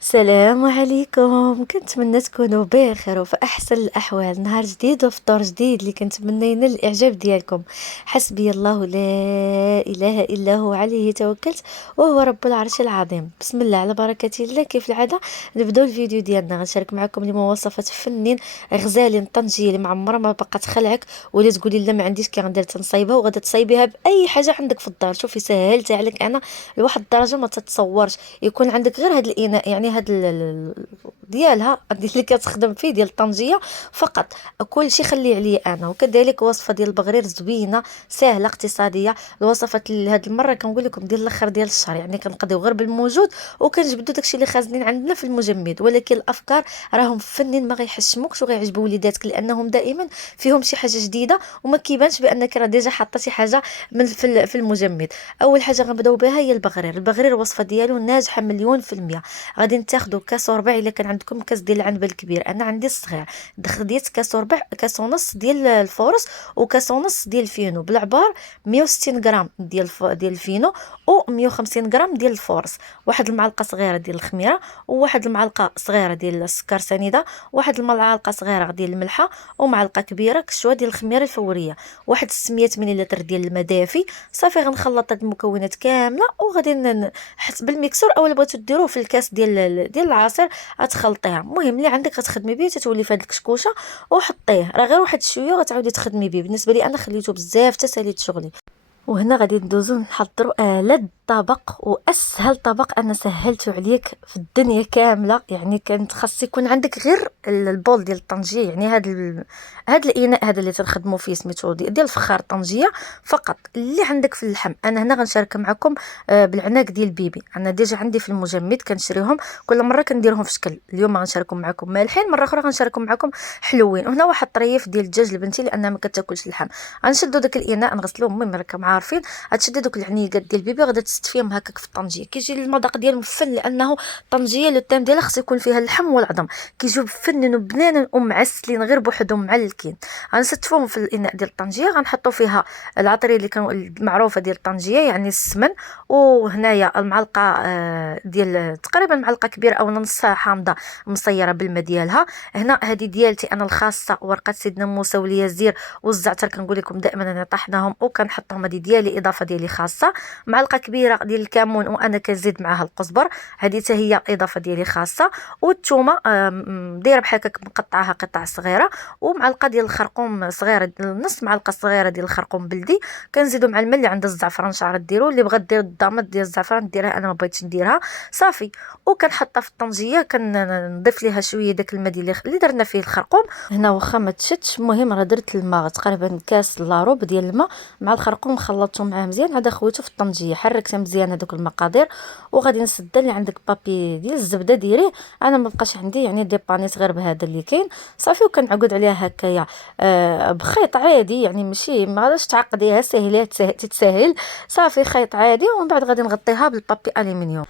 السلام عليكم، كنتمنى تكونوا بخير وفي احسن الاحوال. نهار جديد وفطور جديد اللي كنتمنى ينال الاعجاب ديالكم. حسبي الله لا اله الا هو، عليه توكلت وهو رب العرش العظيم. بسم الله على بركه الله. كيف العاده نبداو الفيديو ديالنا، غنشارك معكم المواصفات فنين غزالين طنجيه اللي معمره ما بقى تخلعك ولا تقولي لا ما عنديش كي غندير تنصايبها، وغادا تصايبيها باي حاجه عندك في الدار. شوفي سهلت عليك انا لواحد الدرجه ما تتصورش. يكون عندك غير هاد الاناء، يعني هاد ديالها اللي كتخدم فيه ديال طنجيه فقط. كل شيء خليه عليا انا. وكذلك وصفه ديال البغرير زوينه سهله اقتصاديه. الوصفات هاد المره كنقول لكم ديال الاخر ديال الشهر، يعني كنقضيو غير بالموجود وكنجبدوا داكشي اللي خازنين عندنا في المجمد. ولكن الافكار راهم فنين ما غيحشموكش وغيعجبوا وليداتك، لانهم دائما فيهم شي حاجه جديده وما كيبانش بانك راه ديجا حاطه شي حاجه من في المجمد. اول حاجه غنبداو بها هي البغرير الوصفه ديالو ناجحه مليون في المية. غادي تاخذوا كاس وربع، الا كان عندكم كاس ديال العنبه الكبير، انا عندي الصغير. خديت كاس وربع، كاس ونص ديال الفورص وكاس ونص ديال الفينو بالعبار، 160 غرام ديال الفينو و150 غرام ديال الفورص، واحد المعلقه صغيره ديال الخميره، وواحد المعلقه صغيره ديال السكر سنيده، واحد المعلقه صغيره ديال الملحه، ومعلقه كبيره كشوه ديال الخميره الفوريه، واحد 600 مليلتر ديال الماء دافي. صافي غنخلط هاد المكونات كامله وغادي حسب بالميكسور، اولا بغيتو ديروه في الكاس ديال العصير غتخلطيها. المهم اللي عندك غتخدمي به تتولي في هاد الكشكوشه وحطيه، راه غير واحد شويه غتعاودي تخدمي به. بالنسبه لي انا خليته بزاف حتى ساليت شغلي. وهنا غادي ندوزو نحضروا آلة طبق، واسهل طبق انا سهلته عليك في الدنيا كامله. يعني كانت خاص يكون عندك غير البول ديال الطنجيه، يعني هاد الاناء هذا اللي تنخدموا فيه سميتو ديال الفخار طنجيه فقط، اللي عندك في اللحم. انا هنا غنشارك معكم بالعناق ديال بيبي. انا ديجا عندي في المجمد كنشريهم، كل مره كنديرهم في شكل. اليوم غنشاركهم معكم مالحين، مره اخرى غنشاركهم معكم حلوين. وهنا واحد طريف ديال الدجاج لبنتي لانها ما كتاكلش اللحم. غنشدو داك الاناء نغسلوه. المهم راكم عارفين، غتشدي دوك العنيقات ديال البيبي غادا تست فيهم هكاك في الطنجيه. كيجي المذاق ديال مفن، لانه الطنجيه لو تام ديالها خص يكون فيها اللحم والعظم، كيجيو مفنن وبنانين ومعسلين غير بوحدهم معلكين. غنستفوهم في الاناء ديال الطنجيه، غنحطوا فيها العطريه اللي كانوا المعروفه ديال الطنجيه، يعني السمن. وهنايا المعلقه ديال تقريبا معلقه كبيره او نص حامضه مصيره بالماء ديالها. هنا هذه ديالتي انا الخاصه، ورقه سيدنا موسى واليزير والزعتر. كنقول لكم دائما انا طحناهم وكنحطهم، هذه ديالي اضافه ديالي خاصه. معلقه كبيره ديال الكمون، وانا كنزيد معاها القزبر، هذه حتى هي اضافه ديالي خاصه. والثومه دايره بحال هكاك مقطعها قطع صغيره. ومعلقه ديال الخرقوم صغيره، نص معلقه صغيره ديال الخرقوم بلدي. كنزيدو مع الماء. اللي عنده الزعفران شعر ديرو، اللي بغات دير الضامط ديال الزعفران ديرها، انا ما بغيتش نديرها. صافي. وكنحطها في الطنجيه، كنضيف ليها شويه داك الماء ديال اللي درنا فيه الخرقوم. هنا واخا ما تشدش، المهم راه درت الماء تقريبا كاس لاروب ديال الماء مع الخرقوم، خلطته معاه مزيان. عاد خويته في الطنجيه، حركت مزيان هذوك المقادير. وغادي نسد اللي عندك بابي ديال الزبده ديريه. انا ما بقاش عندي، يعني ديبانيت غير بهذا اللي كاين. صافي. وكنعقد عليها هكايا بخيط عادي، يعني ماشي ما غاديش تعقديها، سهله تتسهل. صافي خيط عادي. ومن بعد غادي نغطيها بالبابي الومنيوم.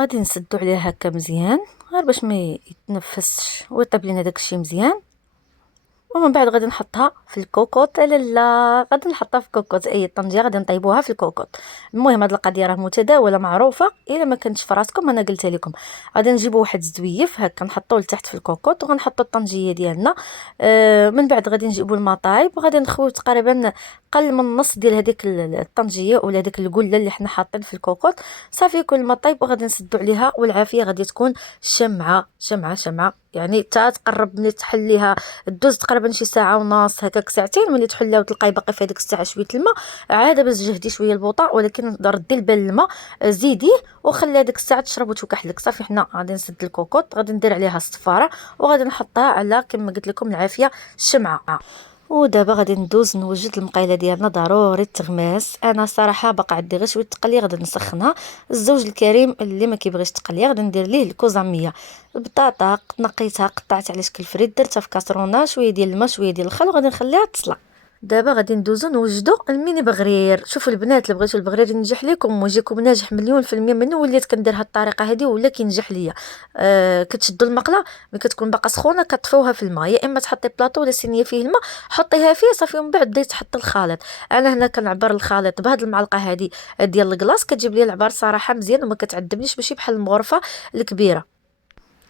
غادي نسدو عليها هكا مزيان غير باش ما يتنفسش ويطيب لينا داكشي مزيان. ومن بعد غادي نحطها في الكوكوط. لا غادي نحطها في الكوكوط، اي طنجيه غادي نطيبوها في الكوكوط. المهم هاد القضيه راه متداوله معروفه، الا ما كانتش في راسكم انا قلتها لكم. غادي نجيبوا واحد الزويف هكا نحطوه لتحت في الكوكوط، وغنحطوا الطنجيه ديالنا. من بعد غادي نجيبوا الماء طايب، وغادي نخويو تقريبا قل من النص ديال هذيك الطنجيه ولا ديك القله اللي حنا حاطين في الكوكوط. صافي يكون الماء طايب، وغادي نسدو عليها. والعافيه غادي تكون شمعه شمعه شمعه، يعني تا تقرب ملي تحليها دوز تقريبا شي ساعه ونص هكاك، ساعتين. ملي تحلها وتلقاي باقي في هذيك الساعه شويه الماء، عاد باش جهدي شويه البوطه، ولكن ردي البال الماء، زيديه وخلي هذيك الساعه تشرب وتوكح. صافي. حنا غادي نسد الكوكوط، غادي ندير عليها الصفاره، وغادي نحطها على كما قلت لكم العافيه الشمعه. ودابا غادي ندوز نوجد المقيله ديالنا، ضروري تغماس. انا صراحه باقا عندي غير شويه تقليه، غادي نسخنها. الزوج الكريم اللي ما كيبغيش تقليه غادي ندير ليه الكوزاميه. البطاطا نقيتها قطعت على شكل فريد، درتها في كاسرونه، شويه ديال الماء شويه ديال الخل، وغادي نخليها تصلى. دابا غادي ندوزو نوجدو الميني بغرير. شوفوا البنات اللي بغيتو البغرير ينجح لكم ويجيكم ناجح مليون في المية، منو وليت كندير هاد الطريقه هادي ولا كينجح ليا. كتشدوا المقله ملي كتكون باقا سخونه، كطفيوها في الماء، يا اما تحطي بلاطو ولا صينيه فيه الماء حطيها فيه. صافي. ومن بعد بديت تحط الخليط. انا هنا كنعبر الخليط بهاد المعلقه هادي ديال الكلاص، كتجيب لي العبار صراحه مزيان وما كتعذبنيش، ماشي بحال المغرفه الكبيره.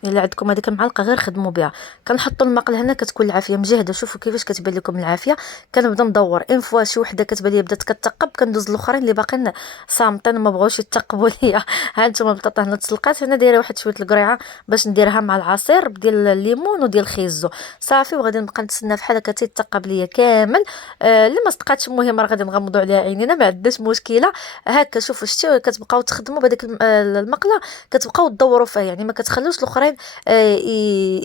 الا عندكم هذيك المعلقه غير خدموا بها. كنحطوا المقله هنا كتكون العافيه مجهده. شوفوا كيفاش كتبان لكم العافيه. كنبدا ندور ان فوا شي وحده كتبان لي بدات كتثقب، كندوز الاخرين اللي باقيين صامتين ما بغاوش يتثقبوا ليا. ها انتم البطاطا هنا تسلقات، هنا دايره واحد شويه القريعه باش نديرها مع العصير ديال الليمون وديال الخيزو صافي. وغادي نبقى نتسنى بحال هكا تيتثقب ليا كامل. اللي ما صدقاتش المهم راه غادي نغمضوا عليها عينينا، ما عندناش مشكله. هكا شوفوا شتي كتبقاو تخدموا بهذيك المقله، كتبقاو تدوروا فيها يعني ما كتخلوش الاخرين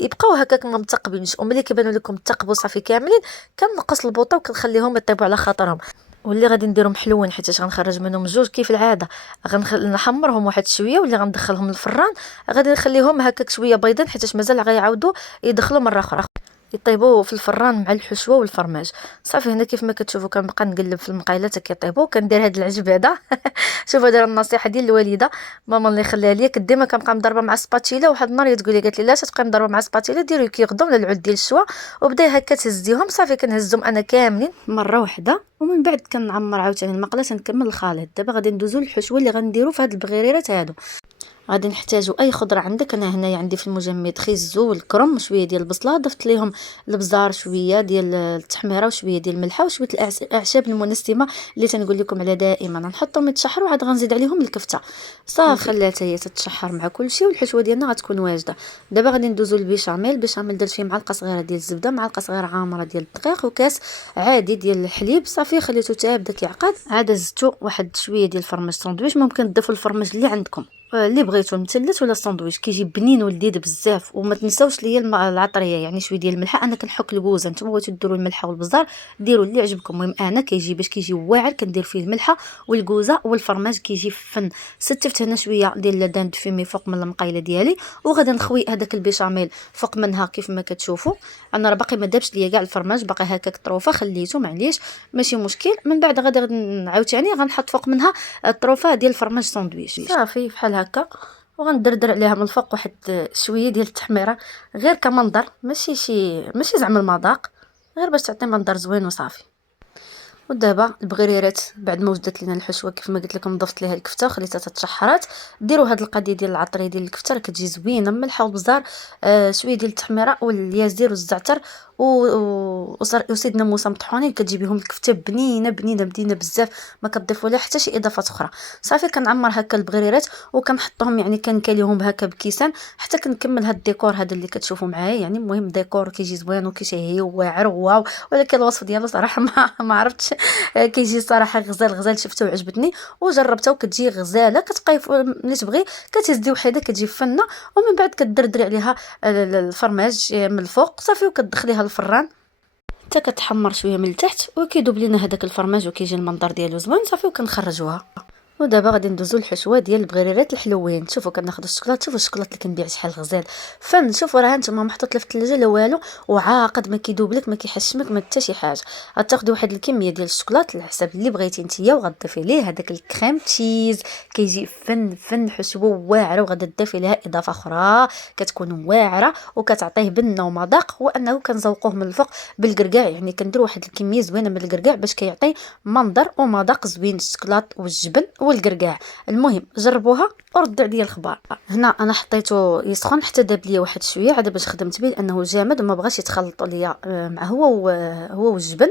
يبقاو هكاك ما متقبينش. وملي كيبانوا لكم تقبوا صافي كاملين كنقص البوطه وكنخليهم يطيبوا على خاطرهم. واللي غادي نديرهم حلوين حيت غنخرج منهم جوج كيف العاده. غنحمرهم واحد شويه واللي غندخلهم للفران غادي نخليهم هكاك شويه بيضين حيت مازال غيعاودوا يدخلوا مره اخرى يطيبوا في الفران مع الحشوه والفرماج صافي. هنا كيف ما كتشوفوا كنبقى نقلب في المقيلات كيطيبوا. كندير هاد العجب هذا شوفوا دايره النصيحه ديال الوالده ماما الله يخليها ليا. ديما كنبقى مضربه مع سباتيلا. واحد النهار تقول لي قالت لي لا تبقى مضربه مع سباتيلا، ديري كيغدو ولا العود ديال الشوا وبداي هكا تهزيهم صافي. كنهزهم انا كاملين مره واحده ومن بعد كنعمر عاوتاني المقله تنكمل الخليط. دابا غادي ندوزو للحشوه اللي غنديرو في هاد البغيريرات هادو. غادي نحتاجو اي خضره عندك. انا هنايا عندي في المجمد خيزو والكرم وشويه ديال البصله، ضفت ليهم البزار شويه ديال التحميره وشويه ديال الملحه وشويه الاعشاب المنسمه اللي تنقول لكم على دائما. نحطهم يتشحروا عاد غنزيد عليهم الكفته صافي. خلاتها هي تتشحر مع كلشي والحشوه ديالنا غتكون واجده. دابا غادي ندوزو للبيشاميل. البيشاميل درت فيه معلقه صغيره ديال الزبده، معلقه صغيره عامره ديال الدقيق وكاس عادي ديال الحليب صافي. خليته حتى بدا كيعقد. عاد زدتو واحد شويه ديال الفرماج ساندويتش. ممكن تضيفوا الفرماج اللي عندكم اللي بغيتو، المثلث ولا الساندويتش كيجي بنين ولذيذ بزاف. وما تنساوش ليا العطريه يعني شويه ديال الملحه. انا كنحك الكوزه، نتوما بغيتو ديروا الملحه والبزار ديروا اللي عجبكم. المهم انا كيجي باش كيجي واعر كندير فيه الملحه والكوزه والفرماج كيجي فن. ستفت هنا شويه ديال لادان فيمي فوق من المقيله ديالي وغادي نخوي هذاك البيشاميل فوق منها كيف ما كتشوفوا. انا راه باقي ما دابش ليا كاع الفرماج، باقي هكاك طروفه خليته معليش ماشي مشكل. من بعد غادي عاوتاني غنحط فوق منها الطروفه ديال الفرماج ساندويتش صافي بحال هكا. وغندردر عليها من الفوق واحد شويه ديال التحميره غير كمنظر، ماشي زعما المذاق، غير باش تعطي منظر زوين وصافي. ودابا البغريرات بعد ما وجدت لينا الحشوه كيف ما قلت لكم ضفت ليها الكفته وخليتها تتشحرات. ديروا هاد القضيه ديال العطريه ديال الكفته راه كتجي زوينه ملحه والبزار شويه ديال التحميره واليازير والزعتر وسيدنا موسى مطحونين كتجي بهم الكفته بنينه بنينه بنينه بزاف. ما كتضيفوا لها حتى شي اضافات اخرى صافي. كنعمر هكا البغريرات وكنحطهم يعني كنكاليهم هكا بكيسان حتى كنكمل هاد الديكور هذا اللي كتشوفوا معايا. يعني المهم ديكور كيجي زوين وكيشهي واعر واو. ولكن الوصف ديالو صراحه ما عرفتش كيجي صراحه غزال شفتو وعجبتني وجربتها وكتجي غزاله. كتبقاي ملي تبغي كتهزي وحده كتجي فنه. ومن بعد كدردري عليها الفرماج من الفوق صافي وكتدخليها الفران حتى كتحمر شويه من التحت وكيذوب لينا هذاك الفرماج وكيجي المنظر ديالو زوين صافي. وكنخرجوها. ودابا غادي ندوزو للحشوه ديال البغريرات الحلوين. شوفوا كناخذ الشوكولاط. شوفوا الشوكولاط اللي كنبيع شحال غزال فن. شوفوا راه نتوما محطوط لا في الثلاجه لا والو وعاقد ما كيذوب لك ما كيحشمك ما حتى شي حاجه. غتاخدي واحد الكميه ديال الشوكولاط على حساب اللي بغيتي نتيا وغتضيفي ليه هذاك الكريم تشيز كيجي فن حشوه واعره. وغادي تضيفي لها اضافه اخرى كتكون واعره وكتعطيه بنه ومذاق. هو انه كنزوقوه من الفوق بالكركاع يعني كنديروا واحد الكميه زوينه من الكركاع باش كيعطي منظر ومذاق زوين الشوكولاط والجبن والكركاع. المهم جربوها وردوا عليا الخبار. هنا انا حطيته يسخن حتى داب ليا واحد شويه عاد باش خدمت به لانه جامد وما بغاش يتخلطوا ليا مع هو والجبن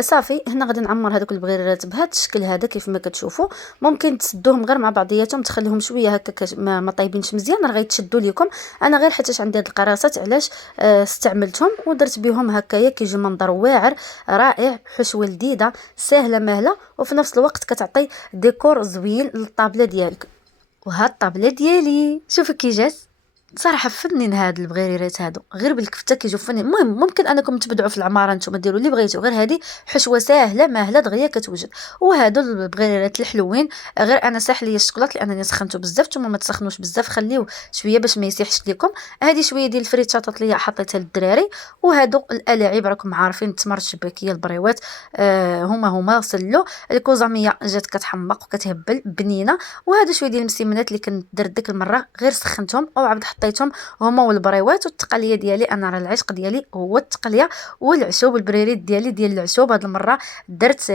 صافي. هنا غادي نعمر هذوك البغيرات بهذا الشكل هذا كيف ما كتشوفوا. ممكن تسدوهم غير مع بعضياتهم تخليهم شويه هكا ما طايبينش مزيان راه غيتشدوا لكم. انا غير حيتاش عندي هاد القراصات علاش استعملتهم ودرت بهم هكايا كيجي منظر واعر رائع. حشوه لذيذه سهله ماهله وفي نفس الوقت كتعطي ديكور زوين للطابله ديالك. وهاد الطابله ديالي شوفوا كي جات صراحه فنين. هاد البغيريرات هادو غير بالكفته كيجيو فنين. المهم ممكن انكم تبدعوا في العماره نتوما ديروا اللي بغيتو. غير هذه حشوه ساهله ماهله دغيا كتوجد. وهادو البغيريرات الحلوين غير انا ساح ليا الشوكولات لانني سخنته بزاف. نتوما ما تسخنوش بزاف خليوه شويه باش ما يسيحش لكم. هذه شويه ديال الفريتشات ليا حطيتها للدراري. وهادو الالاعيب راكم عارفين التمر الشباكيه البريوات هما سلو. الكوزاميه جات كتحمق وكتهبل بنينه. وهذا شويه ديال المسمنات اللي كندير ديك المره غير سخنتهم وعاود حطيتهم هما والبريوات. والتقليه ديالي انا راه العشق ديالي هو التقليه والعشوب. البريريت ديالي ديال العشوب هاد المره درت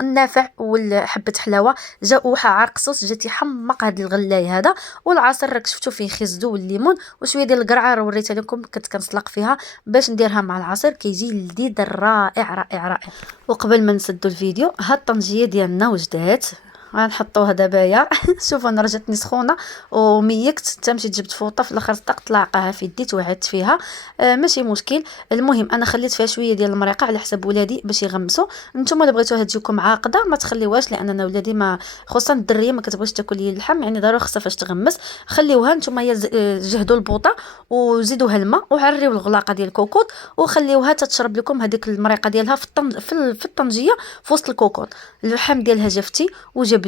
النافع والحبه حلاوه، جا وحا عرقسوس، جاتي حمق هاد الغلاي هذا. والعصير راك شفتو فيه خيزدو والليمون وشويه ديال القرعه، راه وريتها لكم كنت كنسلق فيها باش نديرها مع العصير، كيجي لذيذ رائع رائع رائع. وقبل ما نسدو الفيديو، هاد الطنجيه ديالنا وجدات غنحطوها دابايا. شوفوا انا رجعتني سخونه وميكت، حتى مشيت جبت فوطه في الاخر طق طلعقها في يدي توعدت فيها. ماشي مشكل. المهم انا خليت فيها شويه ديال المريقه على حساب ولادي باش يغمسوا. نتوما الا بغيتوها تجيكم عاقده ما تخليوهاش، لان انا ولادي ما، خصوصا الدريه ما كتبغيش تاكل هي اللحم، يعني ضروري خصها فاش تغمس. خليوها نتوما هي جهدوا البوطه وزيدوها الماء وعريو الغلاقه ديال الكوكوط وخليوها تتشرب لكم هذيك المريقه ديالها في الطنجيه في وسط الكوكوط. اللحم ديالها جفتي وجبنين.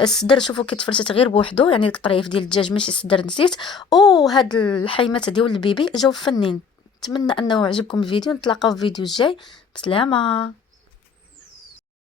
الصدر شوفوا كيتفرشت غير بوحدو، يعني ديك الطريف ديال الدجاج ماشي الصدر نسيت. وهاد الحيمات ديال البيبي جاو فنين. نتمنى انه عجبكم الفيديو، نتلاقاو في الفيديو الجاي. بسلامه.